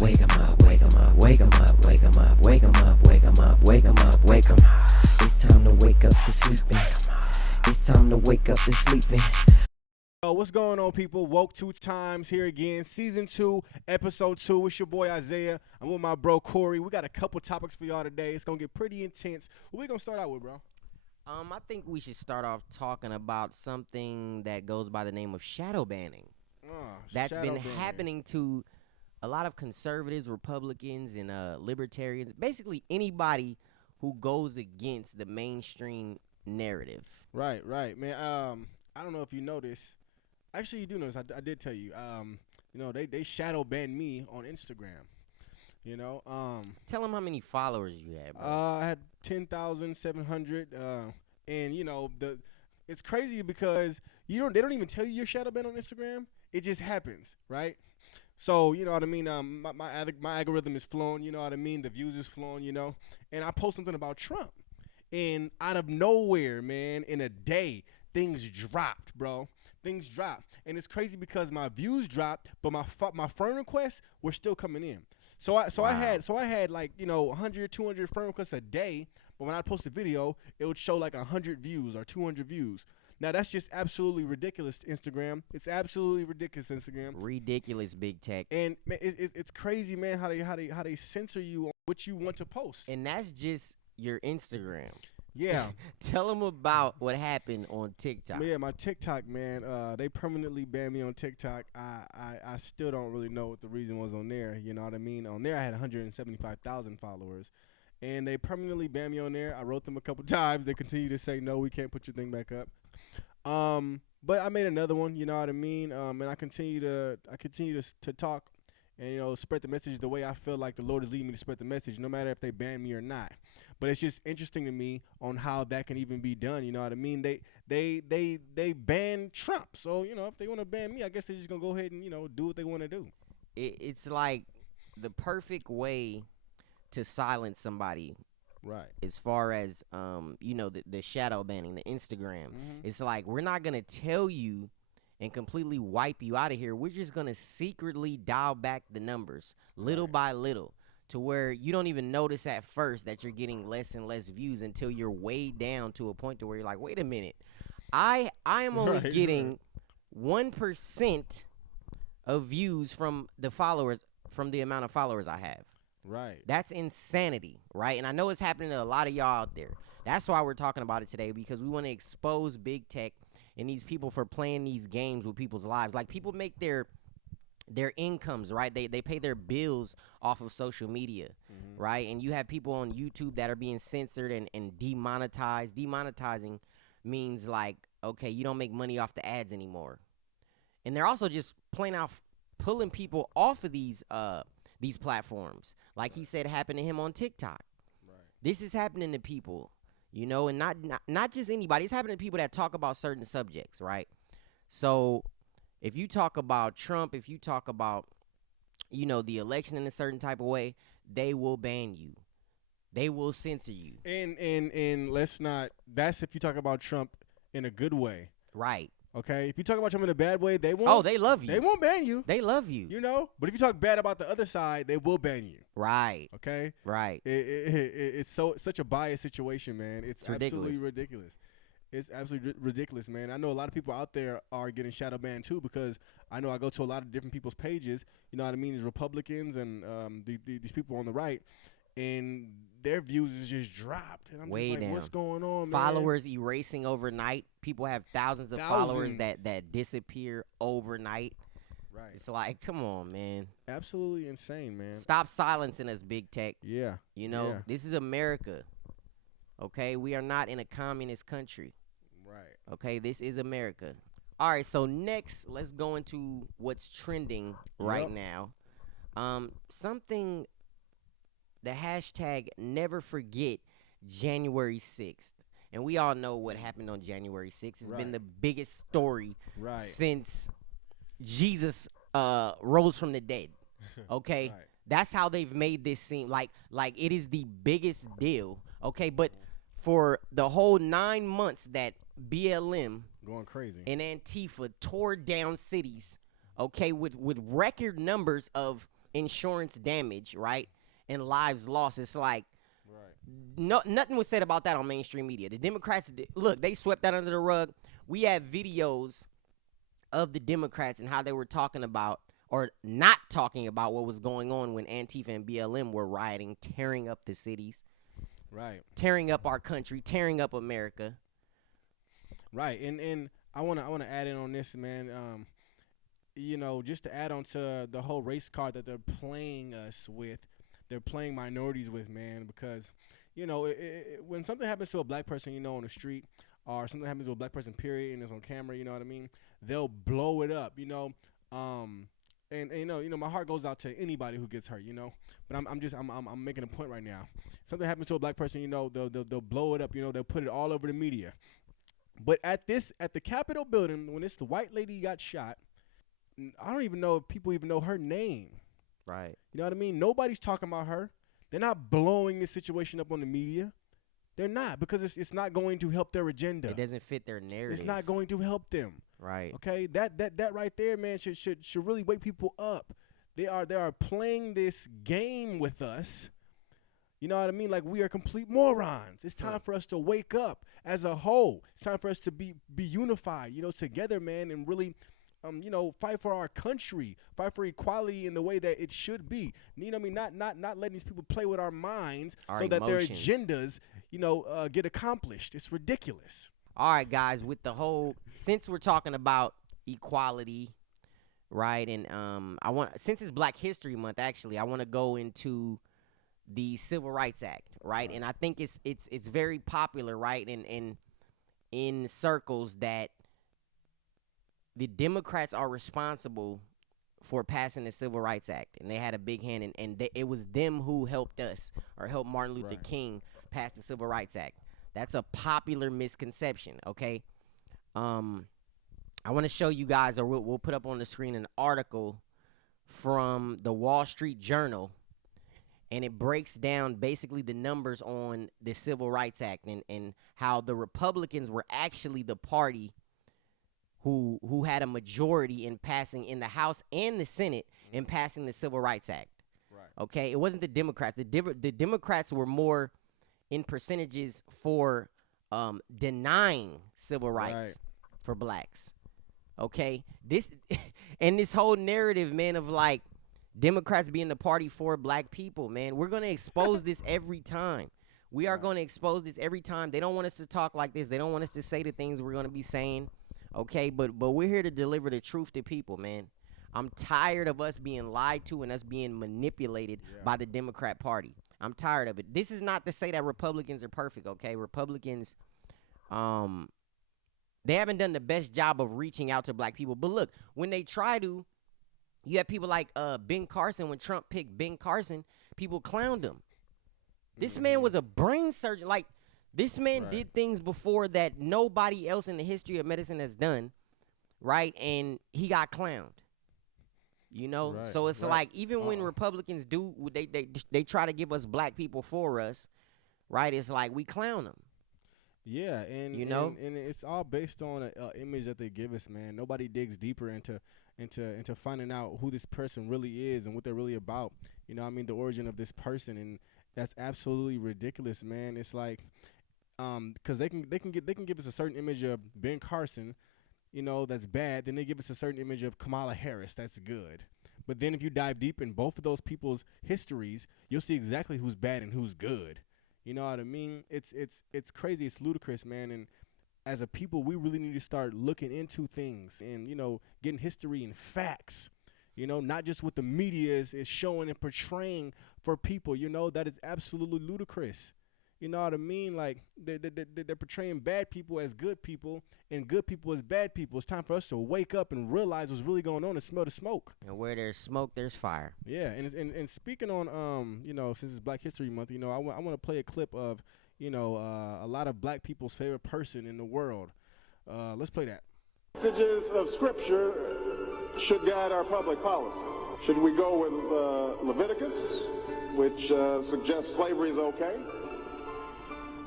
Wake 'em up, wake 'em up, wake 'em up, wake 'em up, wake 'em up, wake 'em up, wake 'em up, wake 'em up. It's time to wake up the sleeping. It's time to wake up the sleeping. Yo, what's going on, people? Woke 2 times here again, season 2, episode 2. It's your boy Isaiah. I'm with my bro Corey. We got a couple topics for y'all today. It's gonna get pretty intense. What we gonna start out with, bro? I think we should start off talking about something that goes by the name of shadow banning. That's Shadow been banning. happening to a lot of conservatives, Republicans, and libertarians. Basically, anybody who goes against the mainstream narrative. Right, man. I don't know if you noticed. Actually, you do notice. I did tell you. They shadow banned me on Instagram. Tell them how many followers you have, bro. I had 10,700, and it's crazy because they don't even tell you you're shadow banned on Instagram. It just happens, right? So you know what I mean. My algorithm is flowing. You know what I mean. The views is flowing. And I post something about Trump, and out of nowhere, man, in a day, things dropped, bro. Things dropped, and it's crazy because my views dropped, but my friend requests were still coming in. So I had like 100, 200 friend requests a day, but when I post a video, it would show like 100 views or 200 views. Now that's just absolutely ridiculous, Instagram. It's absolutely ridiculous, Instagram. Ridiculous, big tech. And man, it's crazy, man, how they censor you on what you want to post. And that's just your Instagram. Yeah. Tell them about what happened on TikTok. Yeah, my TikTok, man, they permanently banned me on TikTok. I still don't really know what the reason was on there. You know what I mean? On there, I had 175,000 followers, and they permanently banned me on there. I wrote them a couple times. They continue to say, no, we can't put your thing back up. But I made another one. You know what I mean? And I continue to talk and spread the message the way I feel like the Lord is leading me to spread the message, no matter if they ban me or not. But it's just interesting to me on how that can even be done. You know what I mean? They banned Trump. So, if they want to ban me, I guess they're just going to go ahead and, do what they want to do. It's like the perfect way to silence somebody. Right. As far as, the shadow banning, the Instagram. Mm-hmm. It's like, we're not going to tell you and completely wipe you out of here. We're just going to secretly dial back the numbers little by little, to where you don't even notice at first that you're getting less and less views until you're way down to a point to where you're like, wait a minute, I am only getting 1% of views from the followers, from the amount of followers I have. Right. That's insanity, right? And I know it's happening to a lot of y'all out there. That's why we're talking about it today, because we want to expose big tech and these people for playing these games with people's lives. Like, people make their incomes, right? They pay their bills off of social media, right? And you have people on YouTube that are being censored and demonetized. Demonetizing means like, okay, you don't make money off the ads anymore. And they're also just plain out pulling people off of these platforms. Like he said happened to him on TikTok. Right. This is happening to people, and not just anybody. It's happening to people that talk about certain subjects, right? So if you talk about Trump, if you talk about, the election in a certain type of way, they will ban you. They will censor you. And let's not, that's if you talk about Trump in a good way. Right. Okay? If you talk about Trump in a bad way, they won't. Oh, they love you. They won't ban you. They love you. But if you talk bad about the other side, they will ban you. Right. Okay? Right. It's such a biased situation, man. It's absolutely ridiculous. It's absolutely ridiculous, man. I know a lot of people out there are getting shadow banned too, because I know I go to a lot of different people's pages. You know what I mean? There's Republicans and these people on the right, and their views is just dropped. And I'm way just like, down. What's going on, man? Followers erasing overnight. People have thousands of followers that disappear overnight. Right. It's like, come on, man. Absolutely insane, man. Stop silencing us, big tech. Yeah. This is America. Okay, we are not in a communist country. Right. Okay, this is America. All right, so next, let's go into what's trending right now. Something, the hashtag never forget January 6th. And we all know what happened on January 6th. It's been the biggest story since Jesus rose from the dead. Okay? Right. That's how they've made this seem like it is the biggest deal. Okay, but for the whole 9 months that BLM going crazy and Antifa tore down cities, okay, with record numbers of insurance damage, right, and lives lost. It's like Right. nothing was said about that on mainstream media. The Democrats, look, they swept that under the rug. We have videos of the Democrats and how they were talking about or not talking about what was going on when Antifa and BLM were rioting, tearing up the cities, Right. tearing up our country, tearing up America. Right. And I wanna add in on this, man. You know, just to add on to the whole race card that they're playing us with, they're playing minorities with, man, because, you know, when something happens to a black person, you know, on the street, or something happens to a black person, period, and it's on camera, you know what I mean? They'll blow it up, you know. And you know, my heart goes out to anybody who gets hurt, you know. But I'm making a point right now. Something happens to a black person, you know, they'll blow it up, you know, they'll put it all over the media. But at the Capitol building, when the white lady got shot, I don't even know if people even know her name. Right. You know what I mean? Nobody's talking about her. They're not blowing this situation up on the media. They're not, because it's not going to help their agenda. It doesn't fit their narrative. It's not going to help them. Right. Okay, that right there, man, should really wake people up. They are playing this game with us. You know what I mean? Like, we are complete morons. It's time for us to wake up as a whole. It's time for us to be unified, you know, together, man, and really, you know, fight for our country, fight for equality in the way that it should be. You know what I mean? Not letting these people play with our minds so that their agendas, you know, get accomplished. It's ridiculous. All right, guys, with the whole, since we're talking about equality, right, and since it's Black History Month, actually, I want to go into the Civil Rights Act, right? And I think it's very popular, right, in circles that the Democrats are responsible for passing the Civil Rights Act, and they had a big hand, and it was them who helped us, or helped Martin Luther King pass the Civil Rights Act. That's a popular misconception, okay? I want to show you guys, or we'll put up on the screen an article from the Wall Street Journal, and it breaks down basically the numbers on the Civil Rights Act and how the Republicans were actually the party who had a majority in passing in the House and the Senate in passing the Civil Rights Act. Right. Okay, it wasn't the Democrats. The Democrats were more in percentages for denying civil rights for blacks. Okay, this and this whole narrative, man, of like Democrats being the party for black people, man, we're gonna expose this every time. We are going to expose this every time. They don't want us to talk like this. They don't want us to say the things we're going to be saying. Okay, but we're here to deliver the truth to people, man. I'm tired of us being lied to and us being manipulated by the Democrat Party. I'm tired of it. This is not to say that Republicans are perfect, okay? Republicans, they haven't done the best job of reaching out to black people. But look, when they try to, you have people like Ben Carson. When Trump picked Ben Carson, people clowned him. This man was a brain surgeon. Like, this man did things before that nobody else in the history of medicine has done, right? And he got clowned. You know, so it's like even when Republicans do, they try to give us black people for us, right? It's like we clown them. Yeah, and you know, and it's all based on an image that they give us, man. Nobody digs deeper into finding out who this person really is and what they're really about. You know, I mean, the origin of this person, and that's absolutely ridiculous, man. It's like, because they can give us a certain image of Ben Carson, you know, that's bad. Then they give us a certain image of Kamala Harris, that's good. But then if you dive deep in both of those people's histories, you'll see exactly who's bad and who's good. You know what I mean? It's crazy. It's ludicrous, man. And as a people, we really need to start looking into things and, you know, getting history and facts. You know, not just what the media is showing and portraying for people. You know, that is absolutely ludicrous. You know what I mean? Like, they're portraying bad people as good people and good people as bad people. It's time for us to wake up and realize what's really going on and smell the smoke. And where there's smoke, there's fire. Yeah, and speaking on, you know, since it's Black History Month, you know, I want to play a clip of, you know, a lot of black people's favorite person in the world. Let's play that. Messages of Scripture should guide our public policy. Should we go with Leviticus, which suggests slavery is okay?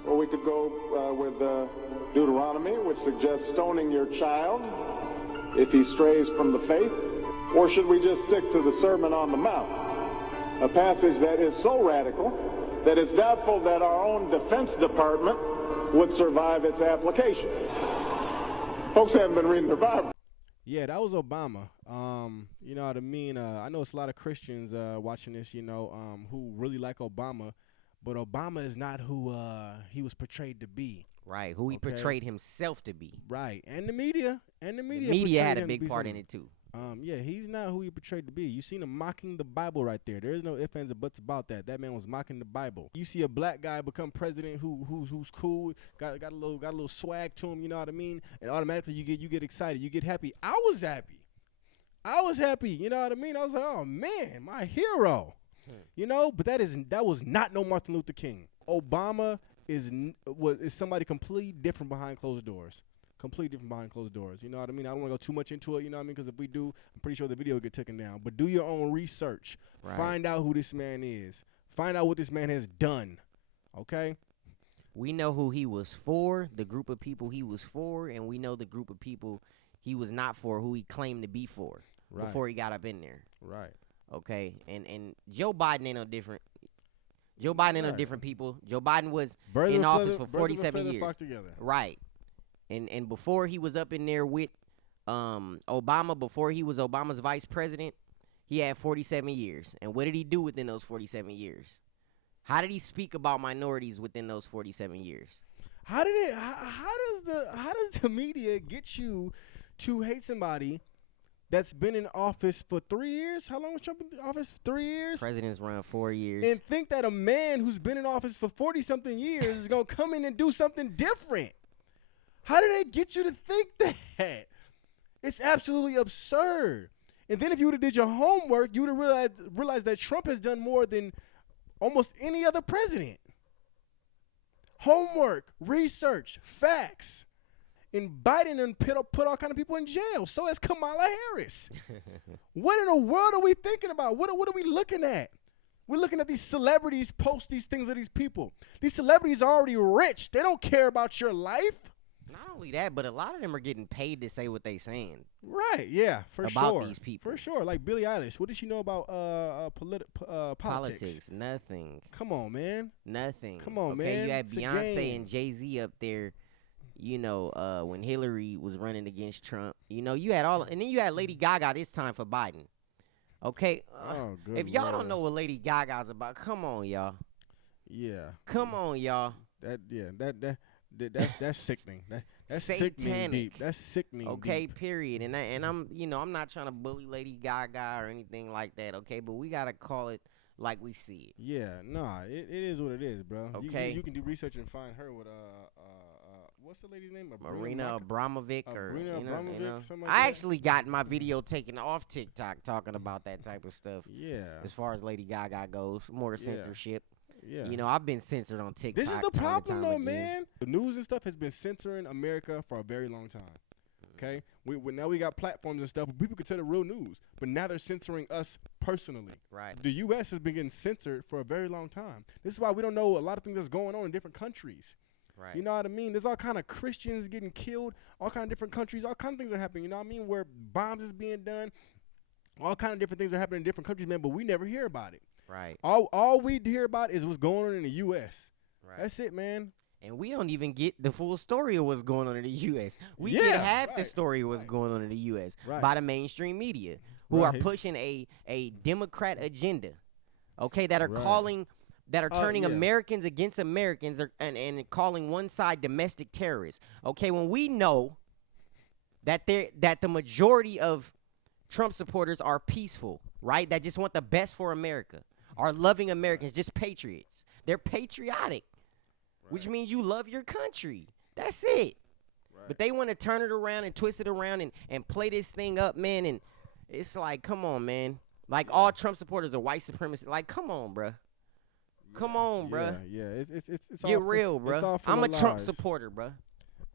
Or we could go with Deuteronomy, which suggests stoning your child if he strays from the faith? Or should we just stick to the Sermon on the Mount, a passage that is so radical that it's doubtful that our own Defense Department would survive its application. Folks haven't been reading their Bible. Yeah, that was Obama. You know what I mean? I know it's a lot of Christians watching this, you know, who really like Obama, but Obama is not who he was portrayed to be. Right, who he portrayed himself to be. Right, and the media. The media had a big part in it too. Yeah, he's not who he portrayed to be. You seen him mocking the Bible right there. There is no ifs, ands, or buts about that. That man was mocking the Bible. You see a black guy become president who's cool, got a little swag to him. You know what I mean? And automatically you get excited, you get happy. I was happy. You know what I mean? I was like, oh man, my hero. You know, but that was not no Martin Luther King. Obama is somebody completely different behind closed doors. Completely different behind closed doors. You know what I mean? I don't want to go too much into it, you know what I mean? Because if we do, I'm pretty sure the video will get taken down. But do your own research. Right. Find out who this man is. Find out what this man has done. Okay? We know who he was for, the group of people he was for, and we know the group of people he was not for, who he claimed to be for before he got up in there. Right. Okay? And Joe Biden ain't no different. Joe Biden ain't no different people. Joe Biden was in office for 47 years. Right. And before he was up in there with Obama, before he was Obama's vice president, he had 47 years. And what did he do within those 47 years? How did he speak about minorities within those 47 years? How does the media get you to hate somebody that's been in office for 3 years? How long was Trump in office? 3 years? Presidents run 4 years. And think that a man who's been in office for 40-something years is going to come in and do something different. How did they get you to think that? It's absolutely absurd. And then if you would have did your homework, you would have realized that Trump has done more than almost any other president. Homework, research, facts. And Biden and put all kind of people in jail. So has Kamala Harris. What in the world are we thinking about? What are we looking at? We're looking at these celebrities post these things of these people. These celebrities are already rich. They don't care about your life. Not only that, but a lot of them are getting paid to say what they saying. Right, yeah, for sure. About these people. For sure. Like Billie Eilish. What does she know about politics? Nothing. Come on, man. Nothing. Come on, man. Okay, you had It's a Beyonce game. and Jay-Z up there, you know, when Hillary was running against Trump. You know, you had and then you had Lady Gaga this time for Biden. Okay? Oh, good if y'all Lord. don't know what Lady Gaga's about, come on, y'all. Yeah. Come on, y'all. That's sickening. That's Satanic. sickening deep. That's sickening. Okay, deep. period. And I'm, you know, I'm not trying to bully Lady Gaga or anything like that, okay? But we got to call it like we see it. Yeah, nah, it is what it is, bro. Okay. You can do research and find her with what's the lady's name? Marina Abramovic or Marina you know, Abramovic, something like I that. actually got my video taken off TikTok talking about that type of stuff. Yeah. As far as Lady Gaga goes, more censorship. Yeah. You know, I've been censored on TikTok. This is the time and problem, time though, again. man. The news and stuff has been censoring America for a very long time. Okay, now we got platforms and stuff where people can tell the real news, but now they're censoring us personally. Right. The U.S. has been getting censored for a very long time. This is why we don't know a lot of things that's going on in different countries. Right. You know what I mean? There's all kind of Christians getting killed, all kind of different countries, all kind of things are happening. You know what I mean? Where bombs is being done, all kind of different things are happening in different countries, man. But we never hear about it. Right. All we hear about is what's going on in the U.S. Right. That's it, man. And we don't even get the full story of what's going on in the U.S. We Yeah, get half the right, story of what's going on in the U.S. Right. by the mainstream media, who are Right. pushing a Democrat agenda, okay, that are Right. calling, that are turning yeah. Americans against Americans and calling one side domestic terrorists. Okay, when we know that the majority of Trump supporters are peaceful, right, that just want the best for America, are loving Americans, just patriots. They're patriotic. Which means you love your country. That's it. Right. But they want to turn it around and twist it around and play this thing up, man. And it's like, come on, man. Like, all Trump supporters are white supremacists. Like, come on, bruh. Come on, bruh. Yeah. It's Get all real, for, it's bruh. all for I'm the a Trump lies. supporter, bruh.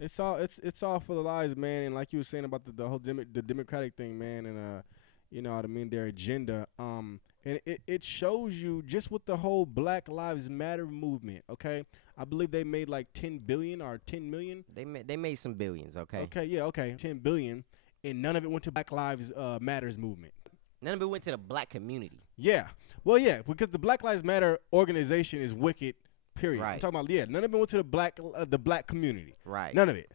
It's all for the lies, man. And like you were saying about the whole the Democratic thing, man, and you know what I mean, their agenda. And it shows you just with the whole Black Lives Matter movement. Okay, I believe they made like 10 billion or 10 million. They made some billions, okay? Okay, 10 billion, and none of it went to Black Lives Matters movement. None of it went to the black community. Yeah. Well, yeah, because the Black Lives Matter organization is wicked. Period. Right. I'm talking about none of it went to the black community. Right. None of it.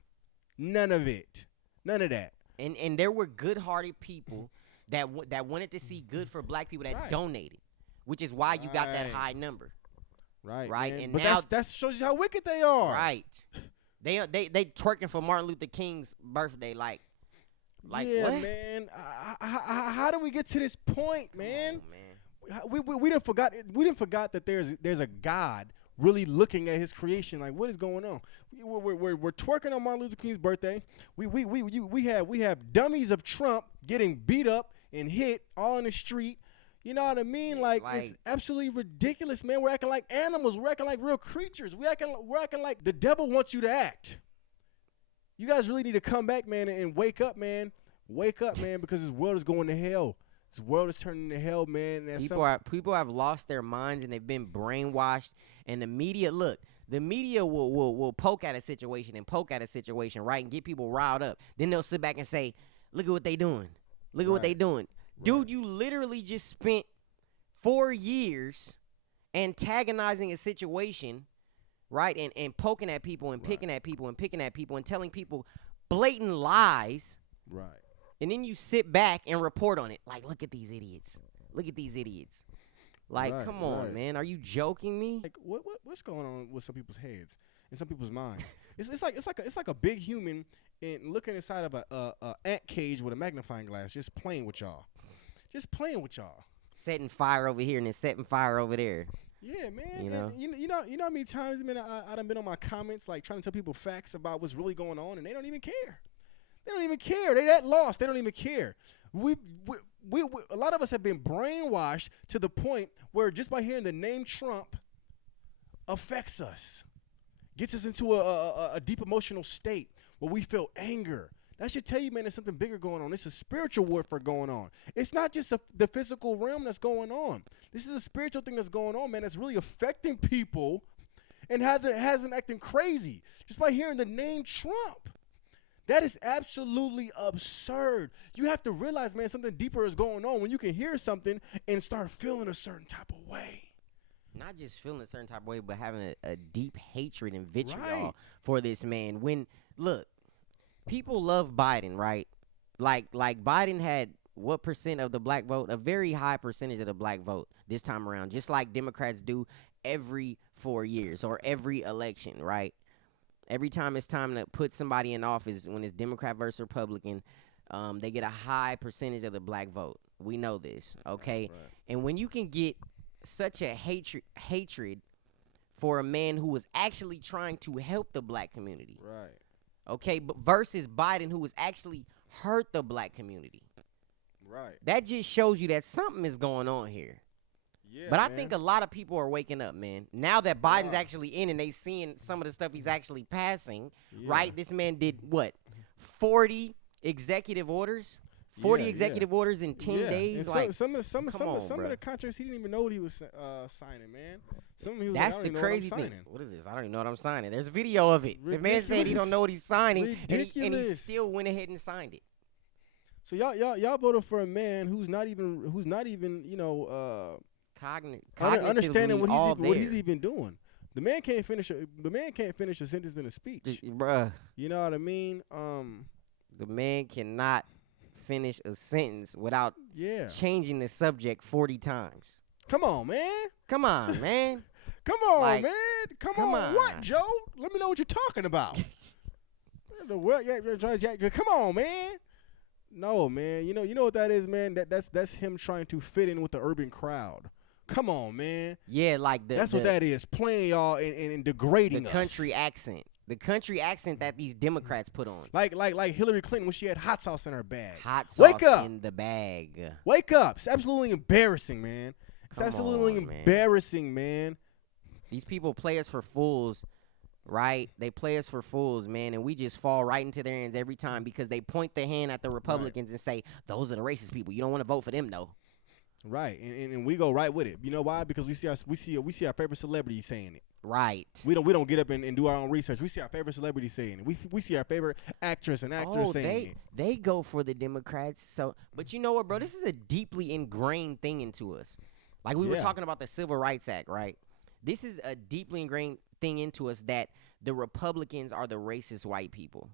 None of it. None of that. And there were good-hearted people that wanted to see good for black people that donated, which is why you got that high number. Right. Right. Man. And but now that shows you how wicked they are. Right. They twerking for Martin Luther King's birthday, like yeah, what? Man. How do we get to this point, man? Oh, man. We didn't forgot that there's a God really looking at His creation. Like, what is going on? We're twerking on Martin Luther King's birthday. We have dummies of Trump getting beat up and hit all in the street. You know what I mean? Like it's absolutely ridiculous, man. We're acting like animals. We're acting like real creatures. We're acting like the devil wants you to act. You guys really need to come back, man, and wake up, man. Wake up, man, because this world is going to hell. This world is turning to hell, man. People have lost their minds and they've been brainwashed. And the media will poke at a situation, right, and get people riled up. Then they'll sit back and say, "Look at what they doing. Look at what they doing." Dude, you literally just spent 4 years antagonizing a situation, right, and poking at people and picking at people and picking at people and telling people blatant lies. Right. And then you sit back and report on it. Like, look at these idiots. Look at these idiots. Like, come on, man. Are you joking me? Like, what's going on with some people's heads and some people's minds? It's like a big human and looking inside of a ant cage with a magnifying glass, just playing with y'all. Setting fire over here and then setting fire over there. Yeah, man. You know how many times, man, I done been on my comments like trying to tell people facts about what's really going on, and they don't even care. They don't even care. They that lost. They don't even care. We a lot of us have been brainwashed to the point where just by hearing the name Trump affects us, gets us into a deep emotional state where we feel anger. That should tell you, man, there's something bigger going on. It's a spiritual warfare going on. It's not just the physical realm that's going on. This is a spiritual thing that's going on, man, that's really affecting people and has them acting crazy just by hearing the name Trump. That is absolutely absurd. You have to realize, man, something deeper is going on when you can hear something and start feeling a certain type of way. Not just feeling a certain type of way, but having a deep hatred and vitriol for this man. When, look, people love Biden, right? Like Biden had what percent of the black vote? A very high percentage of the black vote this time around, just like Democrats do every 4 years or every election, right? Every time it's time to put somebody in office, when it's Democrat versus Republican, they get a high percentage of the black vote. We know this, okay? Right. And when you can get such a hatred for a man who was actually trying to help the black community, right? Okay, but versus Biden, who was actually hurt the black community, right? That just shows you that something is going on here. Yeah, but I think a lot of people are waking up, man. Now that Biden's actually in and they seeing some of the stuff he's actually passing, right? This man did what? 40 executive orders? 40 executive orders in 10 days? And like some of the contracts he didn't even know what he was signing, man. Some of them he was That's like, the crazy thing. What is this? I don't even know what I'm signing. There's a video of it. Ridiculous. The man said he don't know what he's signing, and he still went ahead and signed it. So y'all voted for a man who's not even you know understanding what he's even doing. The man can't finish a sentence in a speech, bruh. You know what I mean? The man cannot finish a sentence without changing the subject 40 times. Come on, man. Come on, man. Come on, man. Come on. What, Joe? Let me know what you're talking about. Come on, man. No, man. You know what that is, man? That's him trying to fit in with the urban crowd. Come on, man. Yeah, like that's what that is. Playing y'all and degrading the country accent. The country accent that these Democrats put on. Like Hillary Clinton when she had hot sauce in her bag. Hot sauce in the bag. Wake up. It's absolutely embarrassing, man. It's absolutely embarrassing, man. These people play us for fools, right? They play us for fools, man, and we just fall right into their hands every time because they point the hand at the Republicans and say, those are the racist people. You don't want to vote for them, though. Right, and we go right with it. You know why? Because we see our favorite celebrity saying it. Right. We don't get up and do our own research. We see our favorite celebrity saying it. We see our favorite actress and actor saying it. They go for the Democrats. So, but you know what, bro? This is a deeply ingrained thing into us. Like we were talking about the Civil Rights Act, right? This is a deeply ingrained thing into us that the Republicans are the racist white people.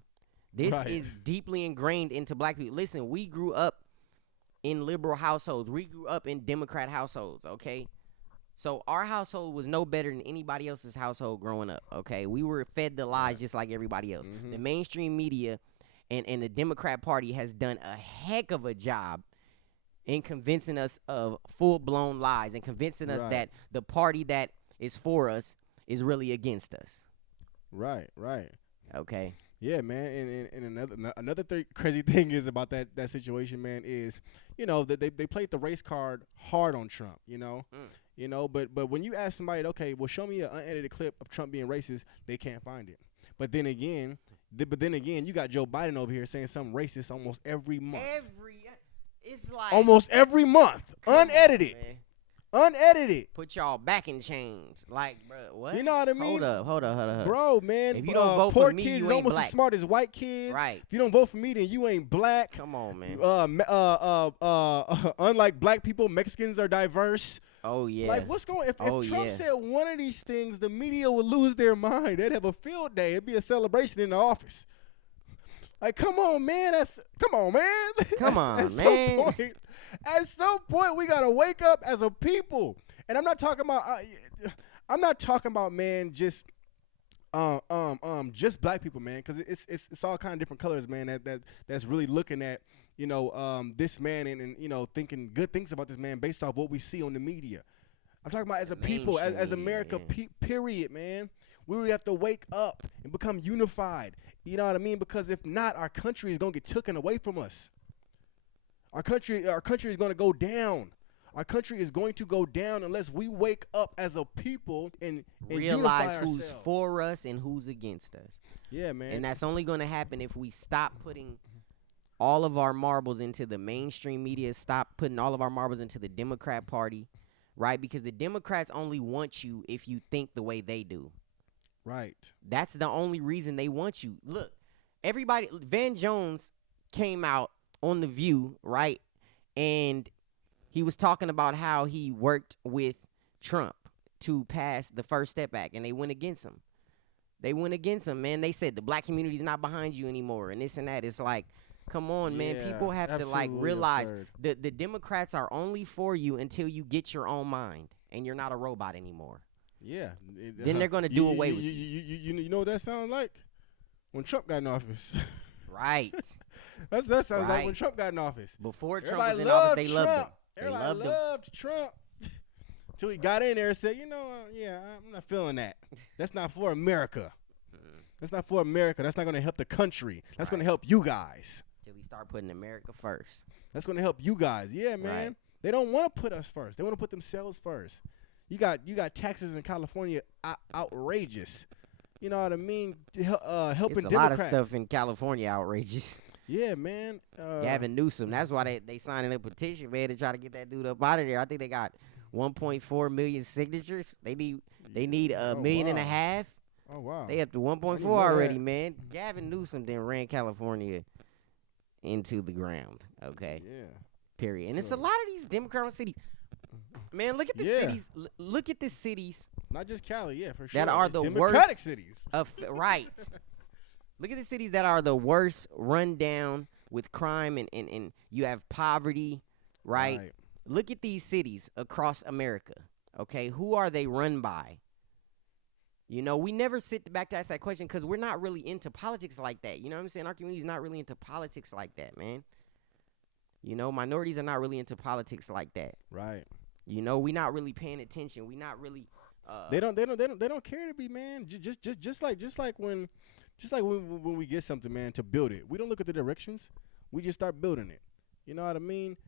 This is deeply ingrained into black people. Listen, we grew up in liberal households. We grew up in Democrat households, okay? So our household was no better than anybody else's household growing up, okay? We were fed the lies just like everybody else. Mm-hmm. The mainstream media and the Democrat Party has done a heck of a job in convincing us of full-blown lies and convincing us that the party that is for us is really against us. Right. Okay. Yeah, man, and another crazy thing is about that situation, man, is, you know, that they played the race card hard on Trump, you know, but when you ask somebody, okay, well, show me an unedited clip of Trump being racist, they can't find it. But then again, you got Joe Biden over here saying something racist almost every month. It's like Almost every month, unedited. Unedited. Put y'all back in chains. Like, bro, what? You know what I mean? Hold up. Bro, man. If you don't vote poor for me, kids you is ain't almost black. as smart as white kids. Right. If you don't vote for me, then you ain't black. Come on, man. Unlike black people, Mexicans are diverse. Oh, yeah. Like, what's going? If Trump said one of these things, the media would lose their mind. They'd have a field day. It'd be a celebration in the office. Like, come on, man. Come on, man. At some point, we gotta wake up as a people. And I'm not talking about, man, just black people, man, because it's all kind of different colors, man. That's really looking at, you know, this man and you know, thinking good things about this man based off what we see on the media. I'm talking about as a people, as America, period, man. We really have to wake up and become unified. You know what I mean? Because if not, our country is gonna get taken away from us. Our country is gonna go down. Our country is going to go down unless we wake up as a people and realize unify who's ourselves. for us and who's against us. Yeah, man. And that's only going to happen if we stop putting all of our marbles into the mainstream media, stop putting all of our marbles into the Democrat Party, right? Because the Democrats only want you if you think the way they do. Right. That's the only reason they want you. Look, everybody, Van Jones came out on The View, right? And he was talking about how he worked with Trump to pass the First Step Act, and they went against him. Man. They said the black community's not behind you anymore, and this and that. It's like, come on, man. People have to, like, realize the Democrats are only for you until you get your own mind, and you're not a robot anymore. Yeah. Then they're going to do away with you. You know what that sounds like? When Trump got in office. Right. That sounds like when Trump got in office. Before Trump was in office, they loved him. Everybody loved Trump. Until he got in there and said, you know, I'm not feeling that. That's not for America. That's not for America. That's not going to help the country. That's going to help you guys. Till we start putting America first. That's going to help you guys. Yeah, man. Right. They don't want to put us first. They want to put themselves first. You got taxes in California outrageous. You know what I mean? Helping It's a Democrats. lot of stuff in California outrageous. Yeah, man. Gavin Newsom. That's why they signing a petition, man, to try to get that dude up out of there. I think they got 1.4 million signatures. They need a million and a half. Oh, wow. They up to 1.4 already, man. Gavin Newsom then ran California into the ground. Okay. Yeah. Period. And it's a lot of these Democrat cities. Man, look at the cities. Look at the cities. Not just Cali, yeah, for sure. That are it's the Democratic worst cities. Right. Look at the cities that are the worst run down with crime and you have poverty, right? Look at these cities across America, okay? Who are they run by? You know, we never sit back to ask that question because we're not really into politics like that. You know what I'm saying? Our community's not really into politics like that, man. You know, minorities are not really into politics like that. Right. You know, we not really paying attention. We not really. They don't care to be, man. Just like when we get something, man, to build it. We don't look at the directions. We just start building it. You know what I mean?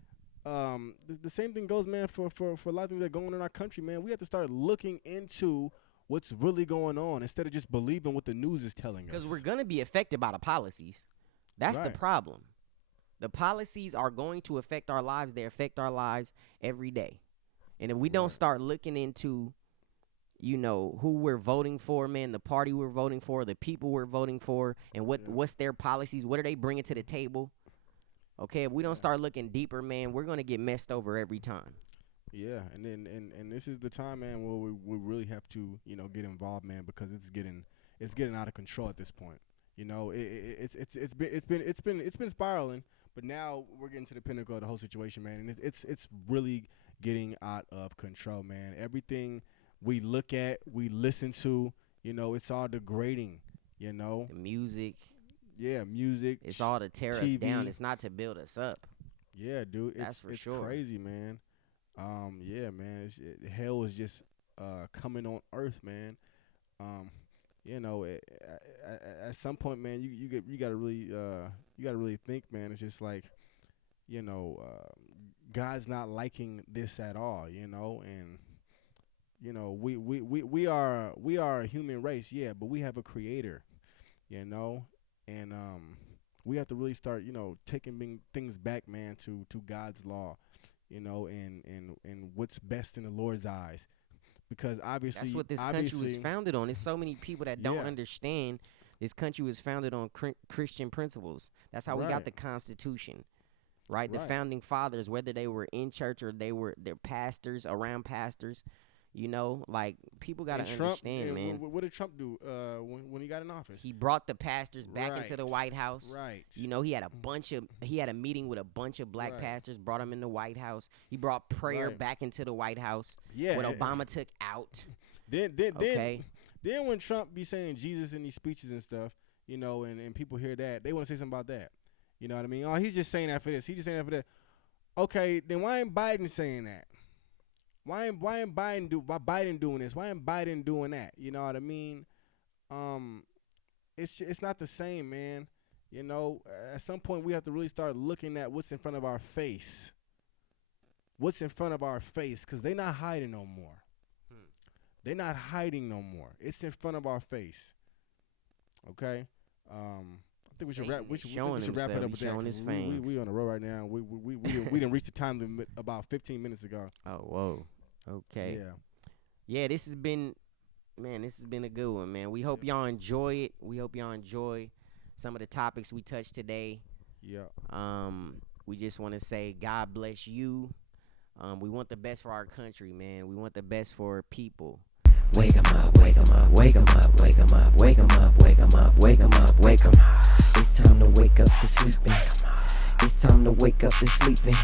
The same thing goes, man, for a lot of things that are going on in our country, man. We have to start looking into what's really going on instead of just believing what the news is telling us. Because we're gonna be affected by the policies. That's the problem. The policies are going to affect our lives. They affect our lives every day. And if we don't start looking into, you know, who we're voting for, man, the party we're voting for, the people we're voting for, and what's their policies, what are they bringing to the table? Okay, if we don't start looking deeper, man, we're going to get messed over every time. Yeah, and then and this is the time, man, where we really have to, you know, get involved, man, because it's getting out of control at this point. You know, it's been spiraling, but now we're getting to the pinnacle of the whole situation, man, and it's really getting out of control, man. Everything we look at, we listen to, you know, it's all degrading, you know. The music. Yeah, music. It's all to tear us down. It's not to build us up. Yeah, dude. That's for it's sure. Crazy, man. Yeah, man. Hell is just coming on earth, man. You know, at some point, man, you gotta really think, man. It's just like, you know, God's not liking this at all, you know, and you know, we are a human race, yeah, but we have a creator, you know, and we have to really start, you know, taking things back, man, to God's law, you know, and what's best in the Lord's eyes, because obviously that's what this country was founded on. There's so many people that don't understand this country was founded on Christian principles. That's how we got the Constitution. Right? The founding fathers, whether they were in church or they're pastors, around pastors, you know, like people got to understand, man. What did Trump do when he got in office? He brought the pastors back into the White House. Right. You know, he had a meeting with a bunch of black pastors, brought them in the White House. He brought prayer back into the White House. Yeah. What Obama took out. Then when Trump be saying Jesus in these speeches and stuff, you know, and people hear that, they want to say something about that. You know what I mean? Oh, he's just saying that for this. He's just saying that for that. Okay, then why ain't Biden saying that? Why ain't Biden doing this? Why ain't Biden doing that? You know what I mean? It's not the same, man. You know, at some point we have to really start looking at what's in front of our face. What's in front of our face? Because they're not hiding no more. They're not hiding no more. It's in front of our face. Okay? I think we should wrap. We should wrap it up with that. We on the road right now. We didn't reach the time limit about 15 minutes ago. Oh, whoa. Okay. Yeah. This has been a good one, man. We hope y'all enjoy it. We hope y'all enjoy some of the topics we touched today. Yeah. We just want to say God bless you. We want the best for our country, man. We want the best for people. Wake 'em up, wake 'em up, wake 'em up, wake 'em up, wake 'em up, wake 'em up, wake 'em up, wake 'em up. It's time to wake up the sleeping. It's time to wake up the sleeping.